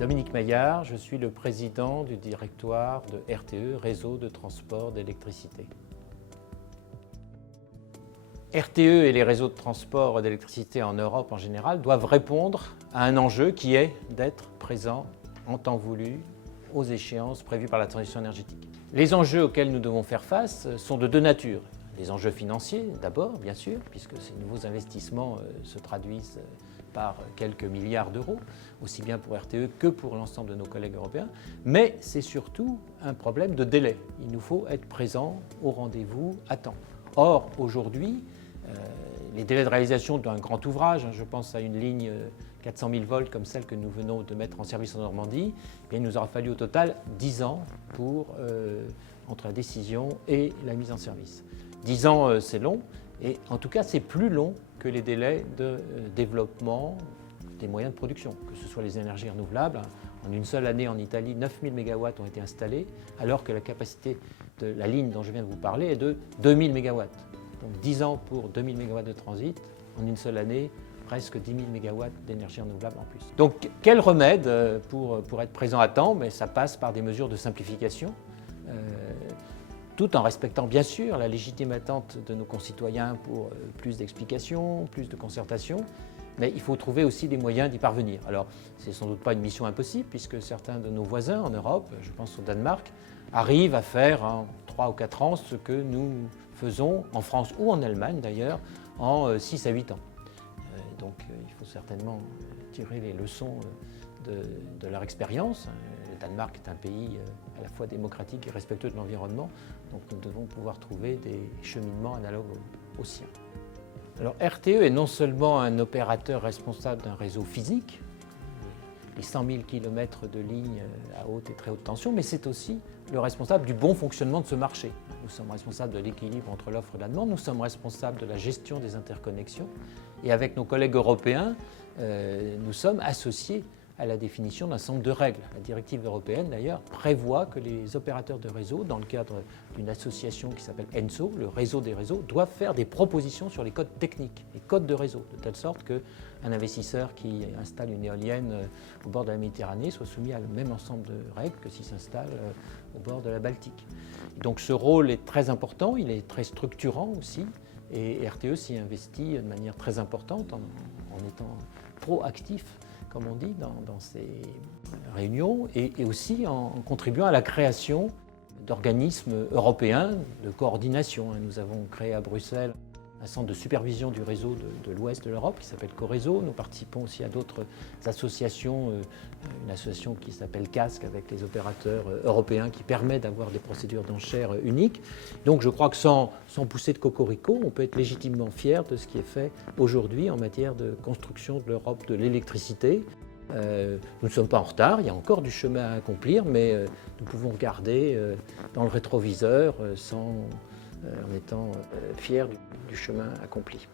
Dominique Maillard, je suis le président du directoire de RTE, Réseau de transport d'électricité. RTE et les réseaux de transport d'électricité en Europe en général doivent répondre à un enjeu qui est d'être présents en temps voulu aux échéances prévues par la transition énergétique. Les enjeux auxquels nous devons faire face sont de deux natures. Les enjeux financiers d'abord, bien sûr, puisque ces nouveaux investissements se traduisent par quelques milliards d'euros, aussi bien pour RTE que pour l'ensemble de nos collègues européens, mais c'est surtout un problème de délai. Il nous faut être présents au rendez-vous à temps. Or, aujourd'hui, les délais de réalisation d'un grand ouvrage, je pense à une ligne 400 000 volts comme celle que nous venons de mettre en service en Normandie, il nous aura fallu au total 10 ans entre la décision et la mise en service. 10 ans, c'est long, et en tout cas, c'est plus long que les délais de développement des moyens de production, que ce soit les énergies renouvelables. En une seule année, en Italie, 9000 MW ont été installés, alors que la capacité de la ligne dont je viens de vous parler est de 2000 MW. Donc 10 ans pour 2000 MW de transit, en une seule année, presque 10 000 MW d'énergie renouvelable en plus. Donc quel remède pour être présent à temps? Mais ça passe par des mesures de simplification, tout en respectant bien sûr la légitime attente de nos concitoyens pour plus d'explications, plus de concertation, mais il faut trouver aussi des moyens d'y parvenir. Alors, c'est sans doute pas une mission impossible, puisque certains de nos voisins en Europe, je pense au Danemark, arrivent à faire en 3 ou 4 ans ce que nous faisons en France ou en Allemagne d'ailleurs en 6 à 8 ans. Donc il faut certainement tirer les leçons de leur expérience. Le Danemark est un pays à la fois démocratique et respectueux de l'environnement, donc nous devons pouvoir trouver des cheminements analogues aux siens. Alors RTE est non seulement un opérateur responsable d'un réseau physique, les 100 000 km de lignes à haute et très haute tension, mais c'est aussi le responsable du bon fonctionnement de ce marché. Nous sommes responsables de l'équilibre entre l'offre et la demande, nous sommes responsables de la gestion des interconnexions, et avec nos collègues européens, nous sommes associés à la définition d'un certain nombre de règles. La directive européenne, d'ailleurs, prévoit que les opérateurs de réseau, dans le cadre d'une association qui s'appelle ENSO, le réseau des réseaux, doivent faire des propositions sur les codes techniques, les codes de réseau, de telle sorte qu'un investisseur qui installe une éolienne au bord de la Méditerranée soit soumis à le même ensemble de règles que s'il s'installe au bord de la Baltique. Et donc ce rôle est très important, il est très structurant aussi, et RTE s'y investit de manière très importante en étant proactif, comme on dit, dans ces réunions, et aussi en contribuant à la création d'organismes européens de coordination. Nous avons créé à Bruxelles un centre de supervision du réseau de l'ouest de l'Europe qui s'appelle Coreso. Nous participons aussi à d'autres associations, une association qui s'appelle CASC avec les opérateurs européens qui permet d'avoir des procédures d'enchères uniques. Donc je crois que sans pousser de cocorico, on peut être légitimement fier de ce qui est fait aujourd'hui en matière de construction de l'Europe de l'électricité. Nous ne sommes pas en retard, il y a encore du chemin à accomplir, mais nous pouvons regarder dans le rétroviseur en étant fiers du chemin accompli.